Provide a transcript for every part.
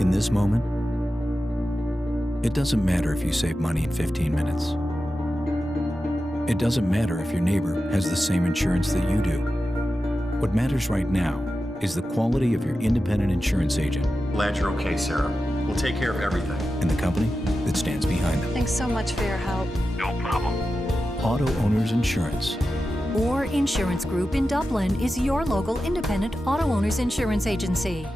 In this moment, it doesn't matter if you save money in 15 minutes. It doesn't matter if your neighbor has the same insurance that you do. What matters right now is the quality of your independent insurance agent. Glad you're okay, Sarah. We'll take care of everything. And the company that stands behind them. Thanks so much for your help. No problem. Auto Owners Insurance. Or Insurance Group in Dublin is your local independent auto owners insurance agency.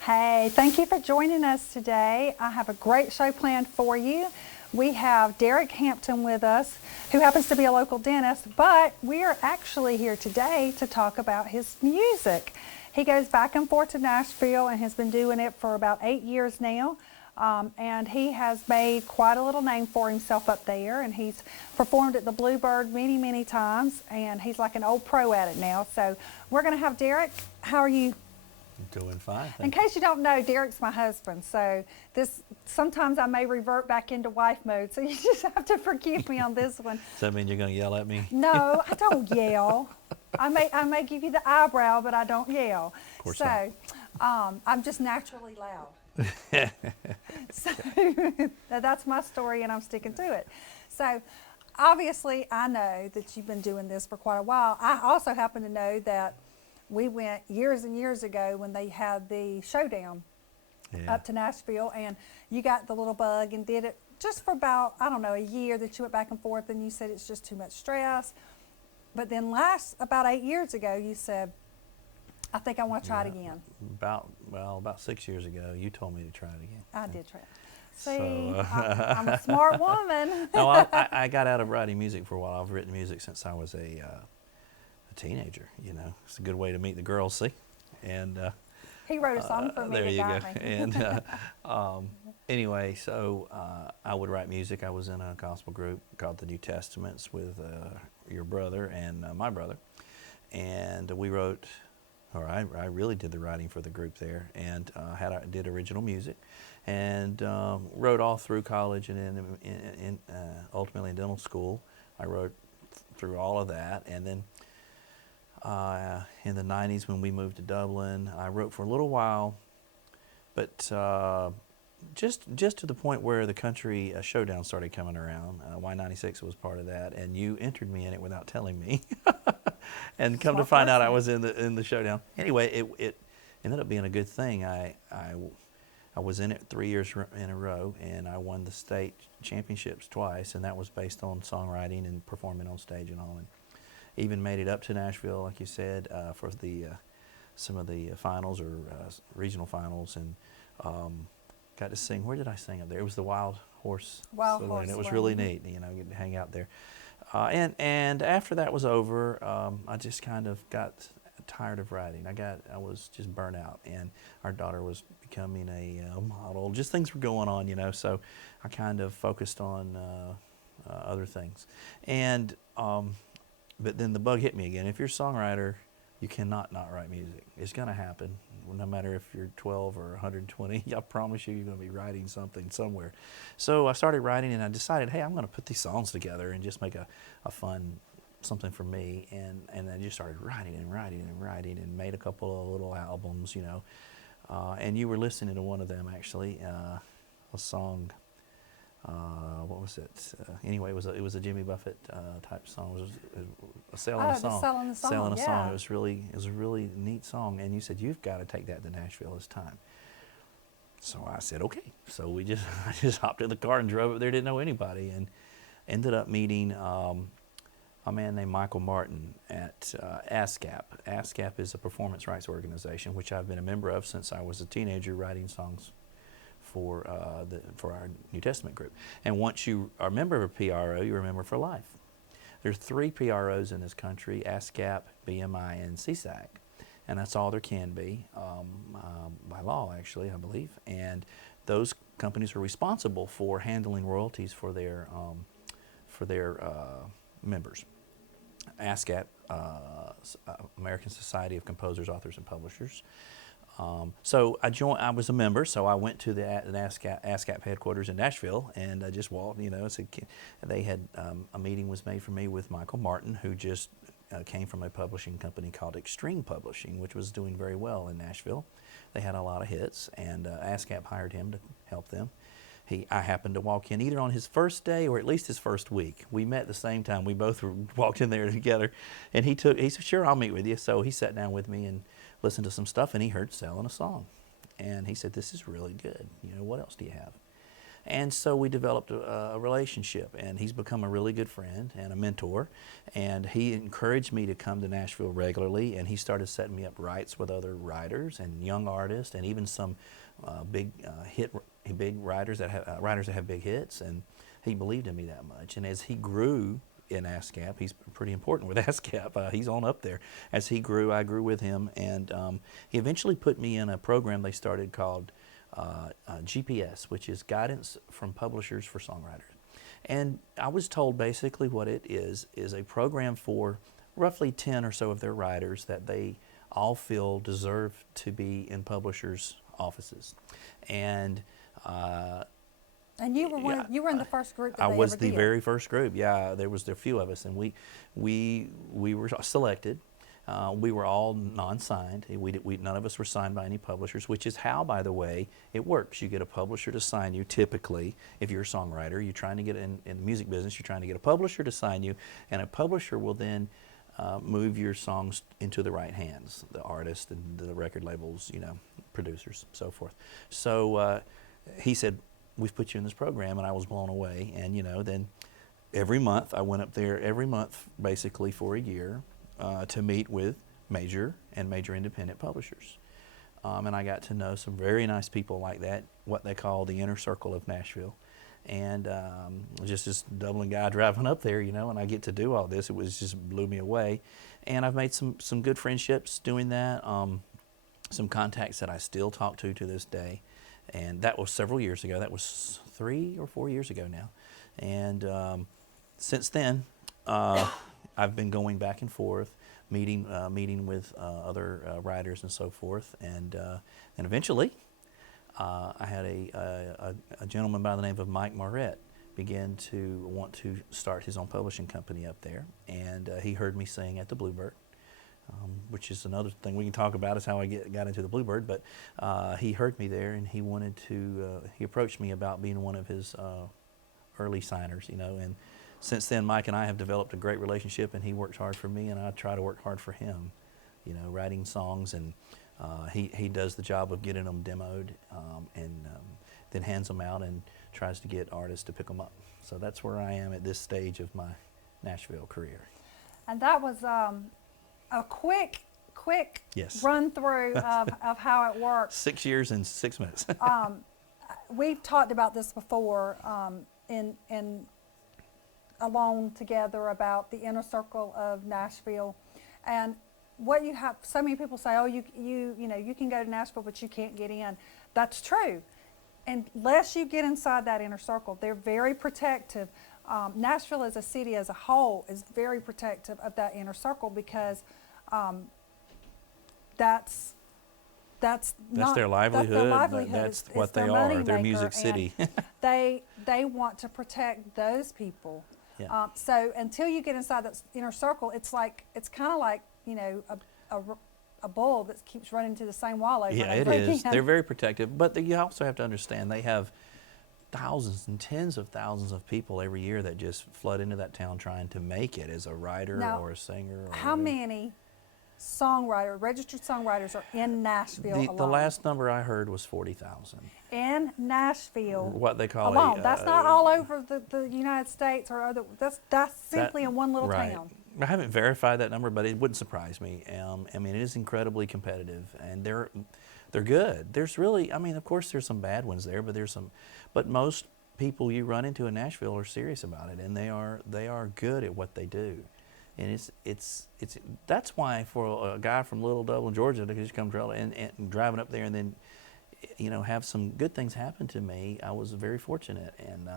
Hey, thank you for joining us today. I have a great show planned for you. We have Derrick Hampton with us, who happens to be a local dentist, but we are actually here today to talk about his music. He goes back and forth to Nashville and has been doing it for about 8 years now. And he has made quite a little name for himself up there, and he's performed at the Bluebird many, many times, and he's like an old pro at it now. So we're going to have Derrick. How are you? Doing fine. In case you don't know, Derrick's my husband, so sometimes I may revert back into wife mode, so you just have to forgive me on this one. Does that mean you're going to yell at me? No, I don't yell. I may give you the eyebrow, but I don't yell. Of course so, I'm just naturally loud. So that's my story, and I'm sticking to it. So obviously, I know that you've been doing this for quite a while. I also happen to know that we went years and years ago when they had the showdown up to Nashville, and you got the little bug and did it just for about, I don't know, a year that you went back and forth, and you said it's just too much stress. But then about 8 years ago, you said, I think I want to try it again. About 6 years ago, you told me to try it again. I did try it. See, I'm a smart woman. No, I got out of writing music for a while. I've written music since I was a teenager. You know, it's a good way to meet the girls. See, and he wrote a song for me. There that you got go. Me. And anyway, so I would write music. I was in a gospel group called the New Testaments with your brother and my brother, and we wrote. Or I really did the writing for the group there, and did original music, and wrote all through college and ultimately in dental school. I wrote through all of that, and then in the 90s when we moved to Dublin, I wrote for a little while, but just to the point where the country showdown started coming around. Y96 was part of that, and you entered me in it without telling me. And come to find out I was in the showdown. Anyway, it ended up being a good thing. I was in it 3 years in a row, and I won the state championships twice, and that was based on songwriting and performing on stage and all. And even made it up to Nashville, like you said, for some of the finals or regional finals, and got to sing. Where did I sing up there? It was the Wild Horse Saloon. It was really neat, you know, getting to hang out there. And after that was over, I just kind of got tired of writing. I was just burnt out, and our daughter was becoming a model. Just things were going on, you know. So I kind of focused on other things. And but then the bug hit me again. If you're a songwriter, you cannot not write music. It's going to happen. No matter if you're 12 or 120, I promise you're going to be writing something somewhere. So I started writing, and I decided, hey, I'm going to put these songs together and just make a fun something for me. And I just started writing and made a couple of little albums, you know. And you were listening to one of them, actually, a song. What was it? Anyway, it was a Jimmy Buffett type song. It was a selling a song. Selling a song. It was a really neat song. And you said, you've got to take that to Nashville this time. So I said, okay. So I just hopped in the car and drove up there. Didn't know anybody, and ended up meeting a man named Michael Martin at ASCAP. ASCAP is a performance rights organization, which I've been a member of since I was a teenager, writing songs for our New Testament group. And once you are a member of a PRO, you're a member for life. There's 3 PROs in this country: ASCAP, BMI, and CSAC. and that's all there can be by law, actually, I believe. And those companies are responsible for handling royalties for their members. ASCAP, American Society of Composers, Authors, and Publishers. So I was a member, so I went to the ASCAP headquarters in Nashville, and I just walked, they had, a meeting was made for me with Michael Martin, who just came from a publishing company called Extreme Publishing, which was doing very well in Nashville. They had a lot of hits, and ASCAP hired him to help them. I happened to walk in either on his first day or at least his first week. We met at the same time. We both walked in there together, and he said, "Sure, I'll meet with you." So he sat down with me and listened to some stuff, and he heard selling a song. And he said, "This is really good. What else do you have?" And so we developed a relationship, and he's become a really good friend and a mentor. And he encouraged me to come to Nashville regularly, and he started setting me up rights with other writers and young artists, and even some big writers that have big hits. And he believed in me that much. And as he grew in ASCAP, he's pretty important with ASCAP. He's on up there. As he grew, I grew with him, and he eventually put me in a program they started called GPS, which is Guidance from Publishers for Songwriters. And I was told basically what it is a program for roughly 10 or so of their writers that they all feel deserve to be in publishers' offices. And you were in the first group that I they was ever the did. very first group. Yeah, there was a few of us, and we were selected. We were all non-signed. None of us were signed by any publishers, which is how, by the way, it works. You get a publisher to sign you. Typically, if you're a songwriter, you're trying to get in the music business, you're trying to get a publisher to sign you, and a publisher will then move your songs into the right hands, the artist and the record labels, producers, so forth. So he said, "We've put you in this program," and I was blown away. And then every month I went up there basically for a year. To meet with major independent publishers. And I got to know some very nice people like that, what they call the inner circle of Nashville. And just this Dublin guy driving up there, and I get to do all this. It just blew me away. And I've made some good friendships doing that, some contacts that I still talk to this day. And that was several years ago. That was 3 or 4 years ago now. And since then, I've been going back and forth, meeting with other writers and so forth, and eventually, I had a gentleman by the name of Mike Moret begin to want to start his own publishing company up there, and he heard me sing at the Bluebird, which is another thing we can talk about is how I got into the Bluebird. But he heard me there, and he wanted to. He approached me about being one of his early signers, and since then, Mike and I have developed a great relationship, and he works hard for me, and I try to work hard for him, writing songs, and he does the job of getting them demoed, and then hands them out and tries to get artists to pick them up. So that's where I am at this stage of my Nashville career. And that was a quick Yes. run through of how it works. 6 years and 6 minutes. We've talked about this before in alone together about the inner circle of Nashville, and what you have. So many people say, "Oh, you can go to Nashville, but you can't get in." That's true, unless you get inside that inner circle. They're very protective. Nashville as a city as a whole is very protective of that inner circle because that's their livelihood. That's what they are. They're Music City. they want to protect those people. Yeah. So until you get inside that inner circle, it's kind of like a bull that keeps running to the same wall over and over again. They're very protective, but you also have to understand they have thousands and tens of thousands of people every year that just flood into that town trying to make it as a writer or a singer. Or how many registered songwriters are in Nashville alone? The last number I heard was 40,000. In Nashville, what they call alone. That's not all over the United States or other. That's simply in one little town. I haven't verified that number, but it wouldn't surprise me. I mean, it is incredibly competitive, and they're good. There's really, of course, there's some bad ones there, but most people you run into in Nashville are serious about it, and they are good at what they do. And that's why for a guy from Little Dublin, Georgia, to just come and driving up there and then, have some good things happen to me, I was very fortunate. And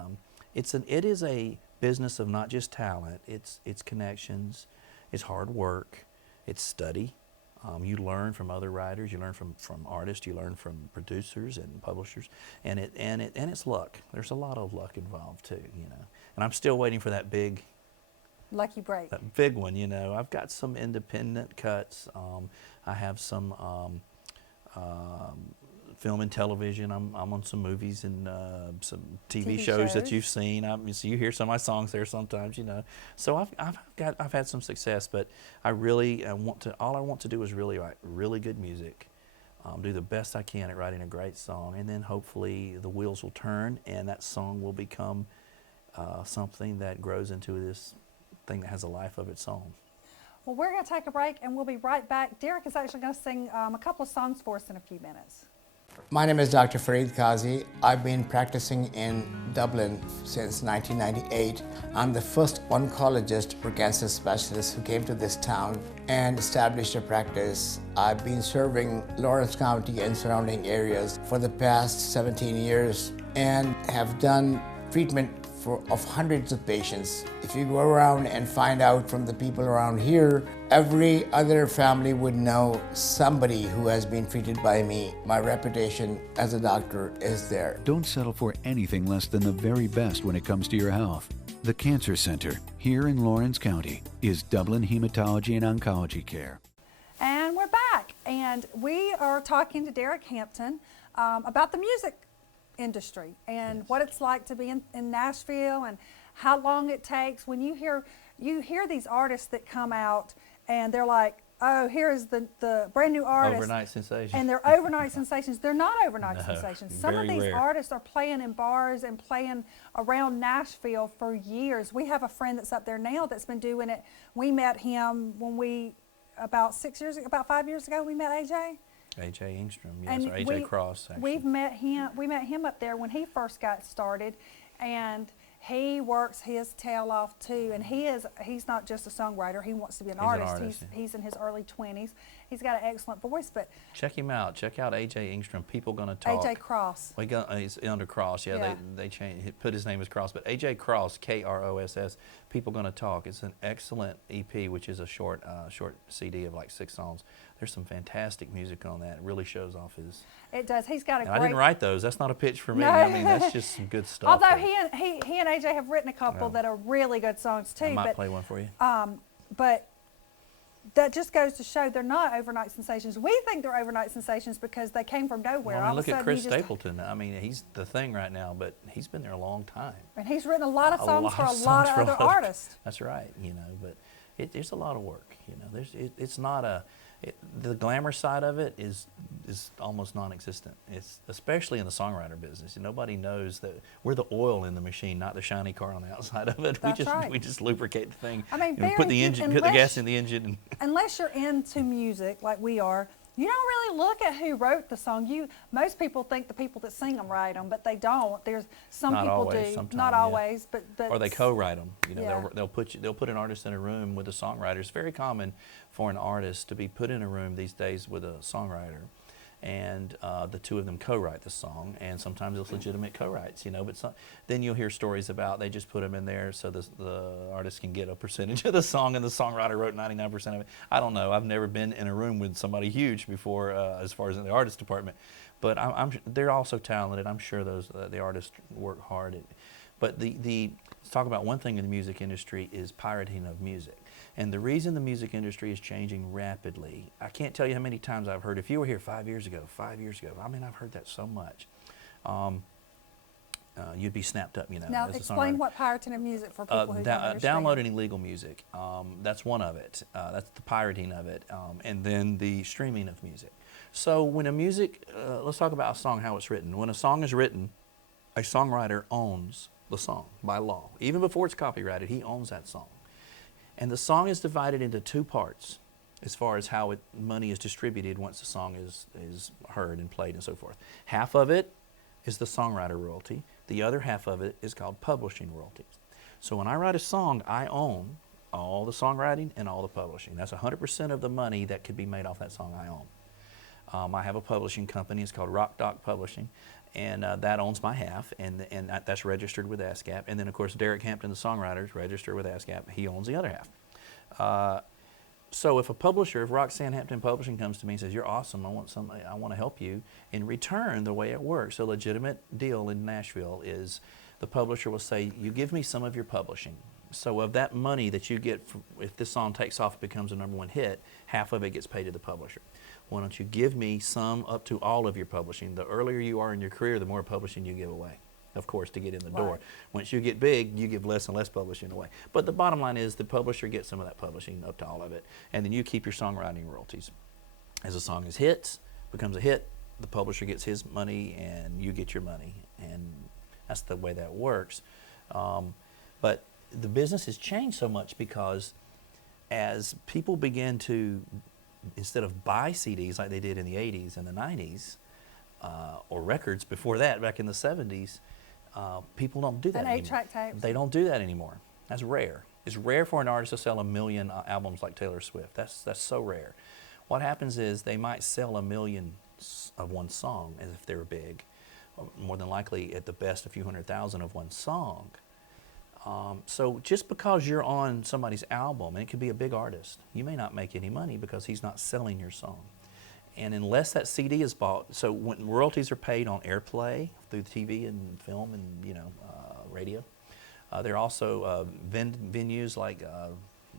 it is a business of not just talent, it's connections, it's hard work, it's study. You learn from other writers, you learn from artists, you learn from producers and publishers, and it's luck. There's a lot of luck involved too, And I'm still waiting for that big lucky break. That big one, I've got some independent cuts. I have some film and television. I'm on some movies and some TV shows that you've seen. So you hear some of my songs there sometimes, So I've had some success, but I really all I want to do is really write really good music, do the best I can at writing a great song, and then hopefully the wheels will turn and that song will become something that grows into this thing that has a life of its own. Well, we're going to take a break and we'll be right back. Derrick is actually going to sing a couple of songs for us in a few minutes. My name is Dr. Fareed Qazi. I've been practicing in Dublin since 1998. I'm the first oncologist or cancer specialist who came to this town and established a practice. I've been serving Lawrence County and surrounding areas for the past 17 years and have done treatment of hundreds of patients. If you go around and find out from the people around here, every other family would know somebody who has been treated by me. My reputation as a doctor is there. Don't settle for anything less than the very best when it comes to your health. The Cancer Center, here in Lawrence County, is Dublin Hematology and Oncology Care. And we're back, and we are talking to Derrick Hampton about the music industry and what it's like to be in Nashville and how long it takes. When you hear these artists that come out and they're like, oh, here's the brand new artist. Overnight sensation. And they're overnight sensations. They're not overnight sensations. Some of these rare. artists are playing in bars and playing around Nashville for years. We have a friend that's up there now that's been doing it. We met him when about 5 years ago, we met AJ. AJ Engstrom, yes, or AJ Cross, actually. We met him up there when he first got started, and he works his tail off too. And he's not just a songwriter; he wants to be an artist. He's in his early 20s. He's got an excellent voice, but check him out. Check out AJ Engstrom. People Gonna Talk. AJ Cross. He's under Cross. Yeah, they changed. Put his name as Cross, but AJ Cross, Kross. People Gonna Talk. It's an excellent EP, which is a short CD of like 6 songs. There's some fantastic music on that. It really shows off his. It does. He's got a great. I didn't write those. That's not a pitch for me. No. I mean, that's just some good stuff. Although he and AJ have written a couple that are really good songs too. I might play one for you. But that just goes to show they're not overnight sensations. We think they're overnight sensations because they came from nowhere. Well, I mean, look at Chris Stapleton. I mean, he's the thing right now, but he's been there a long time. And he's written a lot of songs for a lot of other artists. That's right, but it's a lot of work. It's not the glamour side of it is almost non-existent. It's especially in the songwriter business. Nobody knows that we're the oil in the machine, not the shiny car on the outside of it. We just lubricate the thing. I mean, put the gas in the engine. Unless you're into music like we are, you don't really look at who wrote the song. Most people think the people that sing them write them, but they don't. There's some not people always, do, sometimes, not always, but or they co-write them. Yeah. They'll put an artist in a room with a songwriter. It's very common for an artist to be put in a room these days with a songwriter, and the two of them co-write the song, and sometimes it's legitimate co-writes, but then you'll hear stories about they just put them in there so the artist can get a percentage of the song and the songwriter wrote 99% of it. I don't know. I've never been in a room with somebody huge before as far as in the artist department, but they're also talented. I'm sure the artists work hard. But let's talk about one thing in the music industry is pirating of music. And the reason the music industry is changing rapidly, I can't tell you how many times I've heard, if you were here 5 years ago, I mean, I've heard that so much. You'd be snapped up, Now, explain what pirating of music for people who don't understand. Downloading illegal music, that's one of it. That's the pirating of it, and then the streaming of music. So when let's talk about a song, how it's written. When a song is written, a songwriter owns the song by law. Even before it's copyrighted, he owns that song. And the song is divided into 2 parts as far as how money is distributed once the song is heard and played and so forth. Half of it is the songwriter royalty. The other half of it is called publishing royalties. So when I write a song, I own all the songwriting and all the publishing. That's 100% of the money that could be made off that song I own. I have a publishing company. It's called Rock Doc Publishing, and that owns my half, and that's registered with ASCAP. And then, of course, Derrick Hampton, the songwriter, is registered with ASCAP. He owns the other half. So if a publisher, if Roxanne Hampton Publishing comes to me and says, "You're awesome, I want to help you," in return, the way it works, a legitimate deal in Nashville is the publisher will say, "You give me some of your publishing. So of that money that you get, if this song takes off, it becomes a #1 hit, half of it gets paid to the publisher. Why don't you give me some up to all of your publishing? The earlier you are in your career, the more publishing you give away, of course, to get in the door. Once you get big, you give less and less publishing away. But the bottom line is the publisher gets some of that publishing, up to all of it, and then you keep your songwriting royalties. As a song is hits, becomes a hit, the publisher gets his money and you get your money, and that's the way that works. But the business has changed so much because as people begin to, instead of buy CDs like they did in the 80s and the 90s, or records before that, back in the 70s, people don't do that anymore. 8-track tapes. They don't do that anymore. That's rare. It's rare for an artist to sell 1 million albums like Taylor Swift. That's so rare. What happens is they might sell 1 million of one song, as if they were big. More than likely, at the best, a few 100,000 of one song. So just because you're on somebody's album, and it could be a big artist, you may not make any money because he's not selling your song. And unless that CD is bought, so when royalties are paid on airplay through TV and film and radio, there are also venues like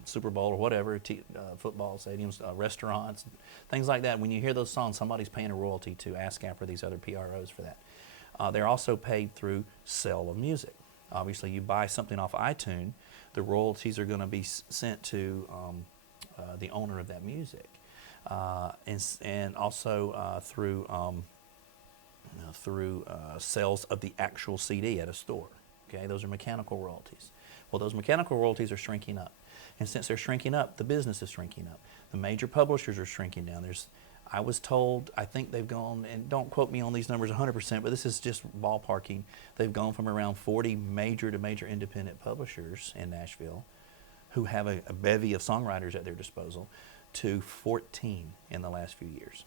Super Bowl or whatever, football stadiums, restaurants, things like that. When you hear those songs, somebody's paying a royalty to ASCAP or these other PROs for that. They're also paid through sale of music. Obviously, you buy something off iTunes, the royalties are going to be sent to the owner of that music, and also through sales of the actual CD at a store. Okay, those are mechanical royalties. Well, those mechanical royalties are shrinking up, and since they're shrinking up, the business is shrinking up. The major publishers are shrinking down. I was told, I think they've gone, and don't quote me on these numbers 100%, but this is just ballparking. They've gone from around 40 major to major independent publishers in Nashville who have a bevy of songwriters at their disposal to 14 in the last few years.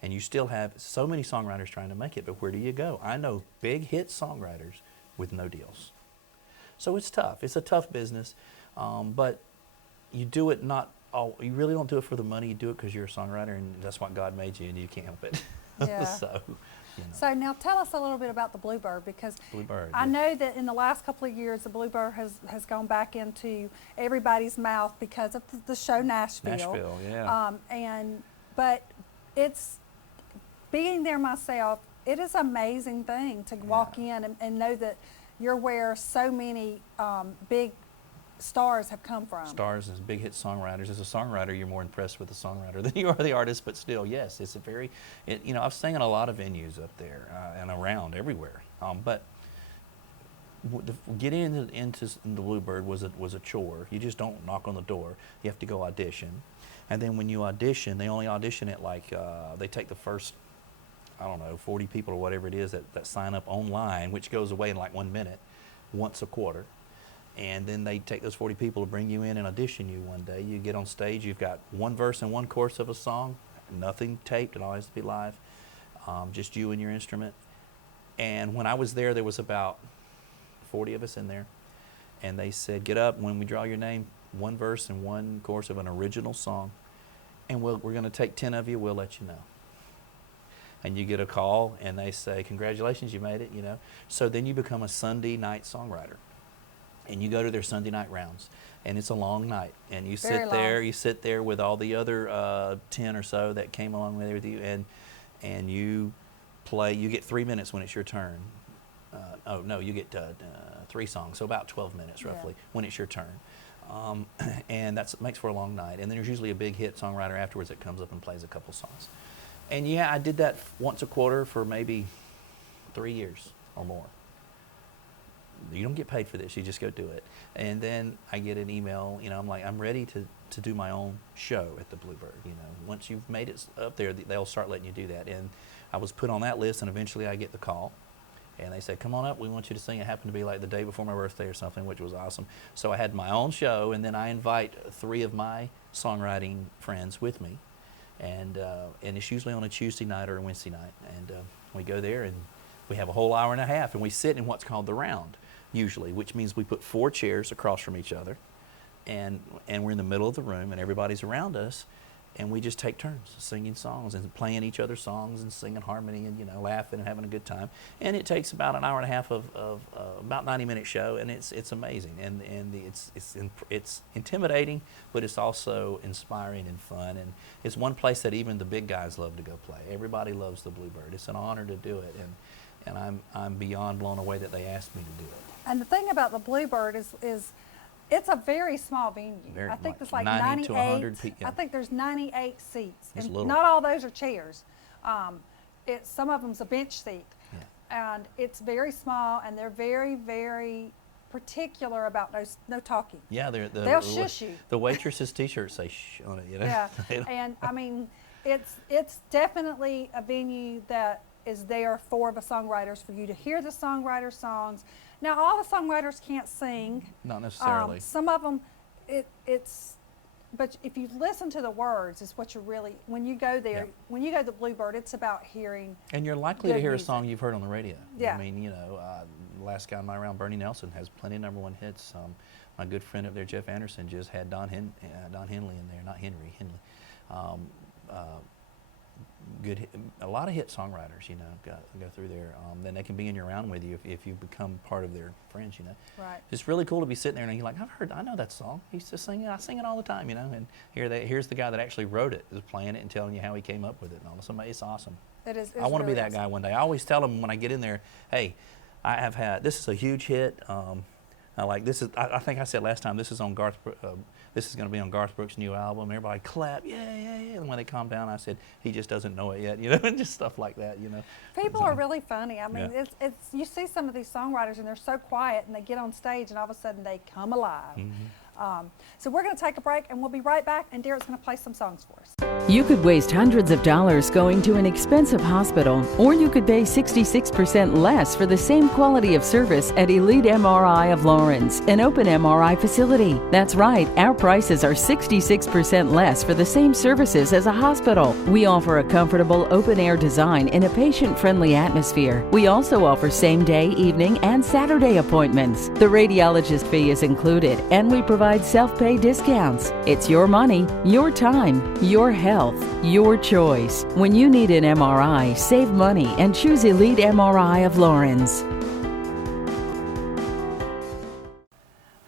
And you still have so many songwriters trying to make it, but where do you go? I know big hit songwriters with no deals. So it's tough. It's a tough business, but you do it you really don't do it for the money. You do it because you're a songwriter, and that's what God made you, and you can't help it. Yeah. So now tell us a little bit about the Bluebird, because I know that in the last couple of years the Bluebird has gone back into everybody's mouth because of the show Nashville. Nashville, yeah. But it's being there myself. It is an amazing thing to walk in and know that you're where so many big stars have come from. Stars as big hit songwriters. As a songwriter, you're more impressed with the songwriter than you are the artist, but still, yes, it's I've sang in a lot of venues up there and around everywhere. But getting into the Bluebird was a chore. You just don't knock on the door. You have to go audition. And then when you audition, they only audition at they take the first, 40 people or whatever it is that sign up online, which goes away in 1 minute, once a quarter. And then they take those 40 people to bring you in and audition you one day. You get on stage, you've got one verse and one chorus of a song, nothing taped, it all has to be live, just you and your instrument. And when I was there was about 40 of us in there. And they said, get up, when we draw your name, one verse and one chorus of an original song. And we're going to take 10 of you, we'll let you know. And you get a call and they say, congratulations, you made it, So then you become a Sunday night songwriter. And you go to their Sunday night rounds, and it's a long night. And you sit there with all the other 10 or so that came along with you, and you play. You get 3 minutes when it's your turn. You get 3 songs, so about 12 minutes roughly when it's your turn. And that makes for a long night. And then there's usually a big hit songwriter afterwards that comes up and plays a couple songs. And I did that once a quarter for maybe 3 years or more. You don't get paid for this, you just go do it. And then I get an email, I'm ready to do my own show at the Bluebird. Once you've made it up there, they'll start letting you do that. And I was put on that list, and eventually I get the call. And they said, come on up, we want you to sing. It happened to be like the day before my birthday or something, which was awesome. So I had my own show, and then I invite 3 of my songwriting friends with me. And it's usually on a Tuesday night or a Wednesday night. And we go there, and we have a whole hour and a half, and we sit in what's called the round, usually, which means we put 4 chairs across from each other, and we're in the middle of the room, and everybody's around us, and we just take turns singing songs and playing each other's songs and singing harmony and, you know, laughing and having a good time. And it takes about an hour and a half of about 90-minute show, and it's amazing. And it's intimidating, but it's also inspiring and fun. And it's one place that even the big guys love to go play. Everybody loves the Bluebird. It's an honor to do it, and I'm beyond blown away that they asked me to do it. And the thing about the Bluebird is it's a very small venue. Very I think much. it's like 90 98. to 100 people. I think there's 98 seats. It's and little. not all those are chairs. Some of them's a bench seat. Yeah. And it's very small, and they're very, very particular about no talking. Yeah, they'll shush you. The waitress's T-shirts say "shh" on it, you know. Yeah, and I mean, it's definitely a venue that is there for the songwriters, for you to hear the songwriters' songs. Now, all the songwriters can't sing. Not necessarily. Some of them, but if you listen to the words, is what you're really, when you go there, Yeah. when you go to the Bluebird, it's about hearing. And you're likely to good hear music. a song you've heard on the radio. Yeah. I mean, you know, the last guy in my round, Bernie Nelson, has plenty of #1 hits. My good friend up there, Jeff Anderson, just had Don Henley in there, not Henry, Henley. A lot of hit songwriters, you know, go through there. Then they can be in your round with you if you become part of their friends, you know. Right. It's really cool to be sitting there and you're like, I know that song. He's just singing. I sing it all the time, you know. And here's the guy that actually wrote it, is playing it and telling you how he came up with it and all this. It's awesome. It is. I want to really be that awesome. guy one day. I always tell them when I get in there, hey, this is a huge hit. I think I said last time, this is on this is going to be on Garth Brooks' new album. Everybody clap, yeah. And when they calm down, I said, he just doesn't know it yet, you know, and just stuff like that, you know. People are really funny. I mean, Yeah. it's you see some of these songwriters and they're so quiet, and they get on stage and all of a sudden they come alive. So we're going to take a break, and we'll be right back, and Derrick's going to play some songs for us. You could waste hundreds of dollars going to an expensive hospital, or you could pay 66% less for the same quality of service at Elite MRI of Lawrence, an open MRI facility. That's right, our prices are 66% less for the same services as a hospital. We offer a comfortable open-air design in a patient-friendly atmosphere. We also offer same-day, evening, and Saturday appointments. The radiologist fee is included, and we provide self-pay discounts. It's your money, your time, your health, your choice. When you need an MRI, save money and choose Elite MRI of Lawrence.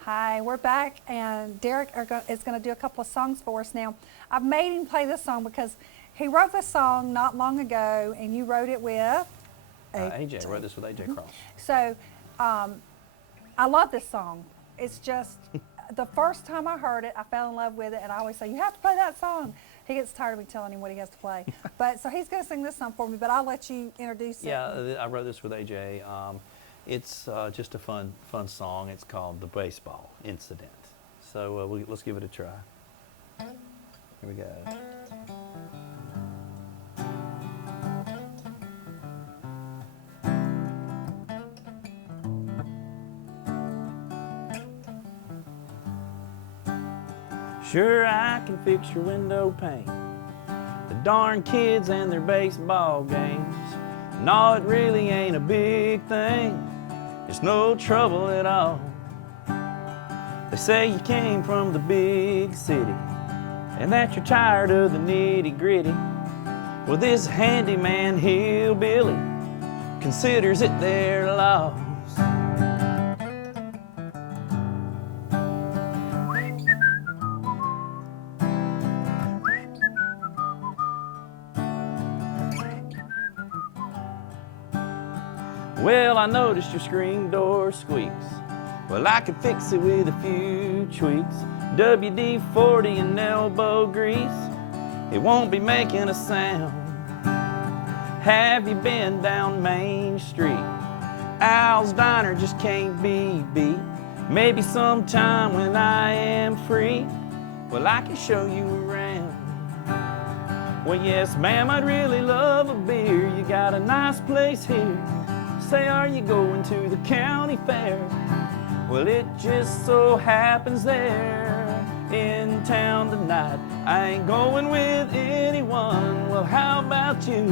Hi, we're back, and Derrick is going to do a couple of songs for us now. I've made him play this song because he wrote this song not long ago, and you wrote it with AJ. I wrote this with AJ Cross. So I love this song. It's just the first time I heard it, I fell in love with it, and I always say, you have to play that song. He gets tired of me telling him what he has to play. So he's going to sing this song for me, but I'll let you introduce it. Yeah, I wrote this with AJ. It's just a fun song. It's called The Baseball Incident. So let's give it a try. Here we go. Sure, I can fix your window pane, the darn kids and their baseball games. No, it really ain't a big thing. It's no trouble at all. They say you came from the big city and that you're tired of the nitty-gritty. Well, this handyman hillbilly considers it their loss. Well, I noticed your screen door squeaks. Well, I could fix it with a few tweaks. WD-40 and elbow grease, it won't be making a sound. Have you been down Main Street? Al's Diner just can't be beat. Maybe sometime when I am free, well, I can show you around. Well, yes, ma'am, I'd really love a beer. You got a nice place here. Say, are you going to the county fair? Well, it just so happens there in town tonight. I ain't going with anyone. Well, how about you?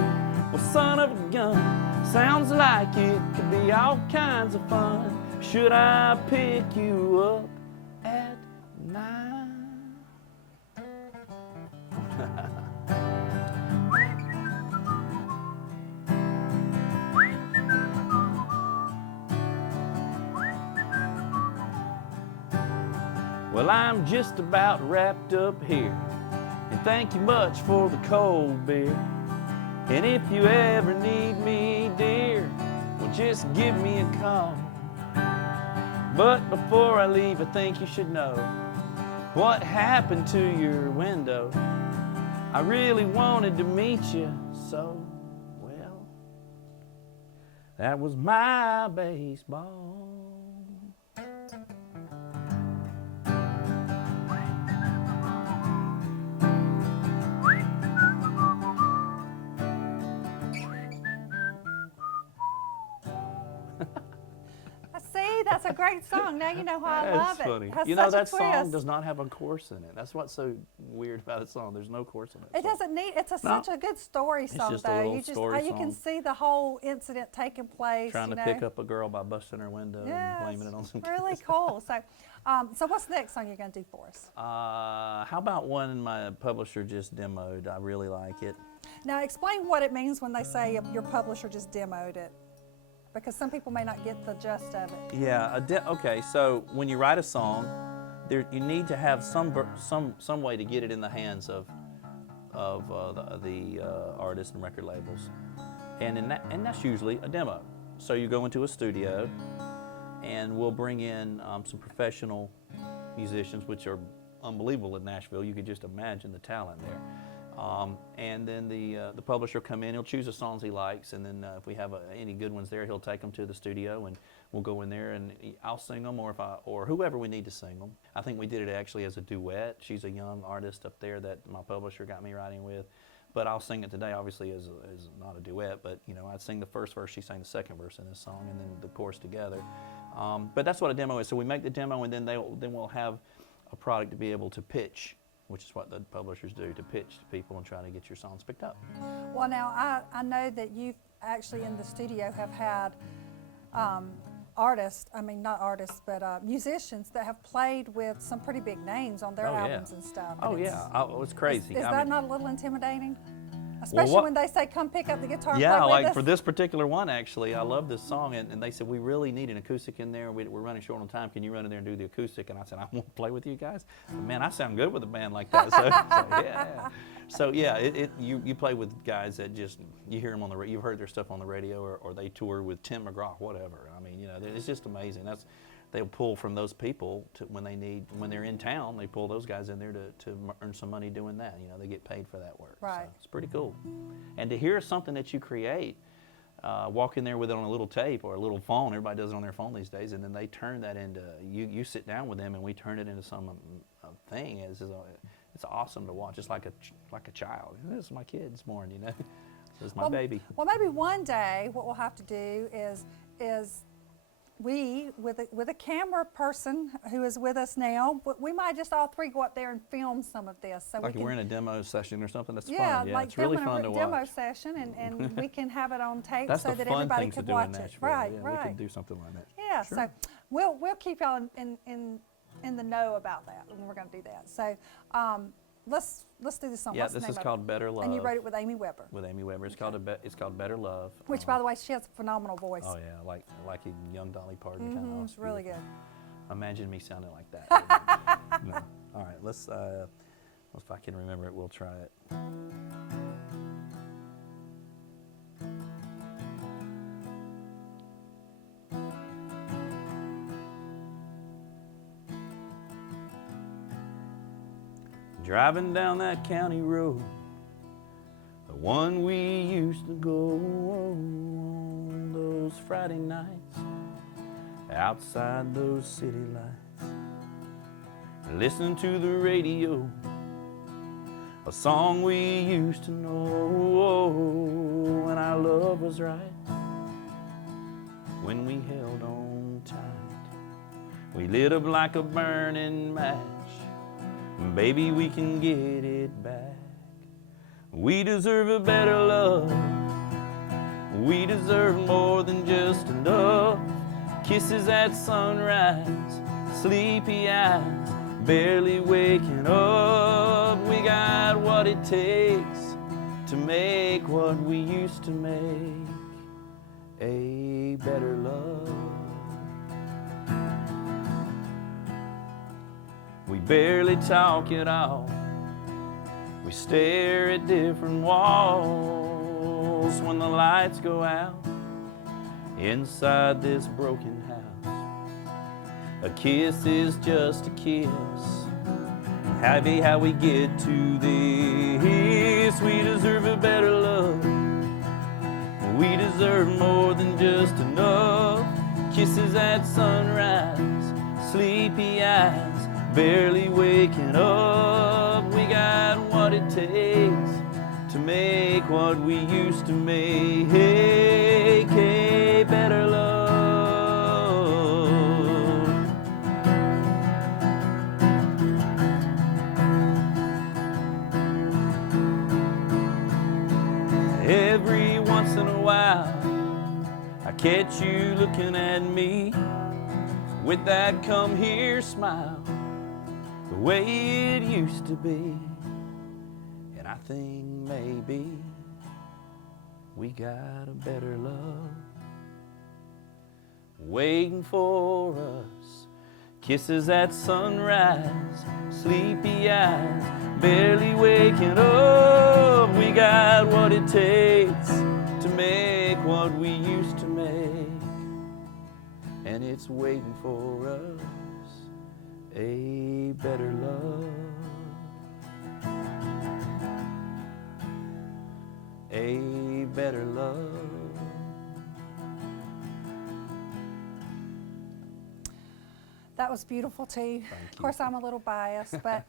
Well, son of a gun, sounds like it could be all kinds of fun. Should I pick you up at 9? Well, I'm just about wrapped up here, and thank you much for the cold beer. And if you ever need me, dear, well, just give me a call. But before I leave, I think you should know what happened to your window. I really wanted to meet you, so, well, that was my baseball. See, that's a great song. Now you know why I love That's it. funny. It has You know, such a that song twist. does not have a chorus in it. That's what's so weird about the song. There's no chorus in it. It doesn't need. It's such a good story song, just a though. little You just story you can song. see the whole incident taking place. Trying you to know. pick up a girl by busting her window and blaming it on some really kids. cool. So, so what's the next song you're going to do for us? How about one my publisher just demoed? I really like it. Now, explain what it means when they say your publisher just demoed it, because some people may not get the gist of it. Yeah. Okay. So when you write a song, you need to have some way to get it in the hands of the artists and record labels, and that's usually a demo. So you go into a studio, and we'll bring in some professional musicians, which are unbelievable in Nashville. You could just imagine the talent there. And then the publisher will come in, he'll choose the songs he likes, and then if we have any good ones there, he'll take them to the studio, and we'll go in there, and I'll sing them, or whoever we need to sing them. I think we did it actually as a duet. She's a young artist up there that my publisher got me writing with, but I'll sing it today, obviously, as not a duet, but you know, I'd sing the first verse, she sang the second verse in this song, and then the chorus together. But that's what a demo is. So we make the demo, and then we'll have a product to be able to pitch, which is what the publishers do, to pitch to people and try to get your songs picked up. Well, now I know that you actually in the studio have had musicians that have played with some pretty big names on their albums and stuff. Oh, and yeah. Oh, it's crazy. Is I that mean, not a little intimidating? Especially when they say, come pick up the guitar and yeah, play with like us. for this particular one, actually, I love this song, and they said, we really need an acoustic in there. We're running short on time. Can you run in there and do the acoustic? And I said, I won't play with you guys. But man, I sound good with a band like that. So yeah. You play with guys that just, you hear them on the radio, you've heard their stuff on the radio, or they tour with Tim McGraw, whatever. I mean, you know, it's just amazing. They'll pull from those people when they're in town, they pull those guys in there to earn some money doing that. You know, they get paid for that work. Right. So it's pretty cool. And to hear something that you create, walk in there with it on a little tape or a little phone, everybody does it on their phone these days, and then they turn that into, you sit down with them and we turn it into some thing. It's awesome to watch, just like a child. This is my kid this morning, you know. This is my baby. Well, maybe one day what we'll have to do is we, with a camera person who is with us now, we might just all three go up there and film some of this. So like we're in a demo session or something. That's yeah, fun. Yeah, like it's really filming fun to a watch. demo session, and we can have it on tape That's so the that fun everybody thing to could do watch in it. Nashville. Right, Yeah, right. we can do something like that. Yeah, Sure. so we'll keep y'all in the know about that, and we're going to do that. So let's do this song. Yeah, What's the this name is of called it? Better Love. And you wrote it with Amy Weber. With Amy Weber. It's called Better Love. Which, by the way, she has a phenomenal voice. Oh yeah, like a young Dolly Parton kind of. It's really good. Imagine me sounding like that. No. All right, let's. If I can remember it, we'll try it. Driving down that county road, the one we used to go on those Friday nights, outside those city lights, listening to the radio, a song we used to know when our love was right, when we held on tight. We lit up like a burning match. Baby, we can get it back. We deserve a better love. We deserve more than just enough. Kisses at sunrise, sleepy eyes, barely waking up. We got what it takes to make what we used to make a better love. We barely talk at all. We stare at different walls when the lights go out inside this broken house. A kiss is just a kiss. Happy how we get to this. We deserve a better love. We deserve more than just enough. Kisses at sunrise, sleepy eyes, barely waking up. We got what it takes to make what we used to make a better love. Every once in a while I catch you looking at me with that come here smile, the way it used to be. And I think maybe we got a better love waiting for us. Kisses at sunrise, sleepy eyes, barely waking up. We got what it takes to make what we used to make, and it's waiting for us a better love. A better love. That was beautiful too. Of course, I'm a little biased, but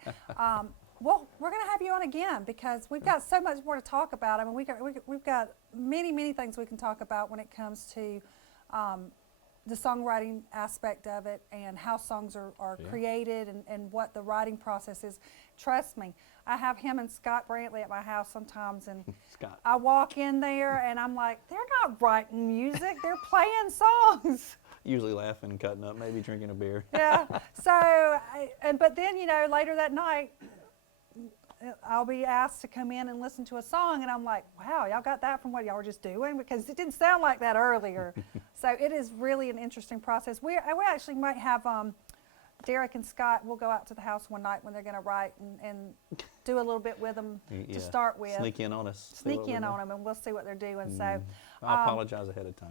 well, we're going to have you on again because we've got so much more to talk about. I mean, we've got many things we can talk about when it comes to the songwriting aspect of it and how songs are created and what the writing process is. Trust me, I have him and Scott Brantley at my house sometimes, and Scott. I walk in there and I'm like, they're not writing music, they're playing songs. Usually laughing and cutting up, maybe drinking a beer. Yeah. So, but then, you know, later that night, I'll be asked to come in and listen to a song, and I'm like, wow, y'all got that from what y'all were just doing? Because it didn't sound like that earlier. So it is really an interesting process. We actually might have Derrick and Scott, we'll go out to the house one night when they're going to write and do a little bit with them to start with. Sneak in on us. Sneak in on them, and we'll see what they're doing. So I apologize ahead of time.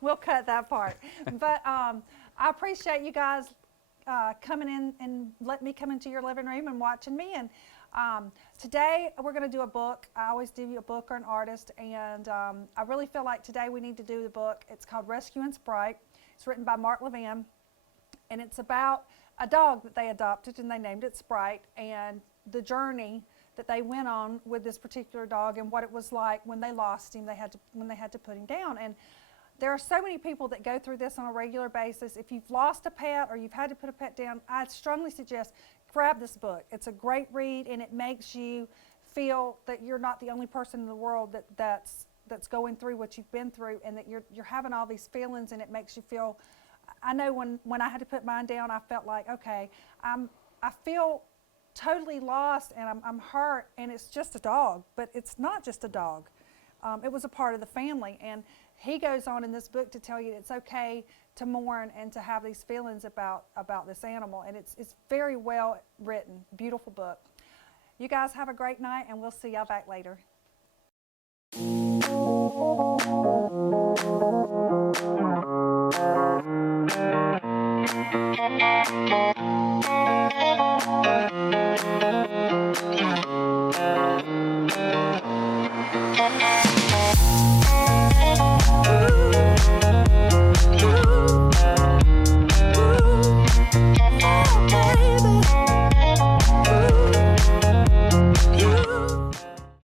We'll cut that part. But I appreciate you guys coming in and letting me come into your living room and watching me. And today we're going to do a book. I always do a book or an artist, and I really feel like today we need to do the book. It's called Rescuing Sprite. It's written by Mark Levin, and it's about a dog that they adopted, and they named it Sprite, and the journey that they went on with this particular dog and what it was like when they lost him, when they had to put him down. And there are so many people that go through this on a regular basis. If you've lost a pet or you've had to put a pet down, I strongly suggest grab this book. It's a great read, and it makes you feel that you're not the only person in the world that's going through what you've been through, and that you're having all these feelings, and it makes you feel. I know when I had to put mine down, I felt like, okay, I feel totally lost, and I'm hurt, and it's just a dog, but it's not just a dog. It was a part of the family, and he goes on in this book to tell you it's okay to mourn and to have these feelings about this animal, and it's very well written, beautiful book. You guys have a great night, and we'll see y'all back later.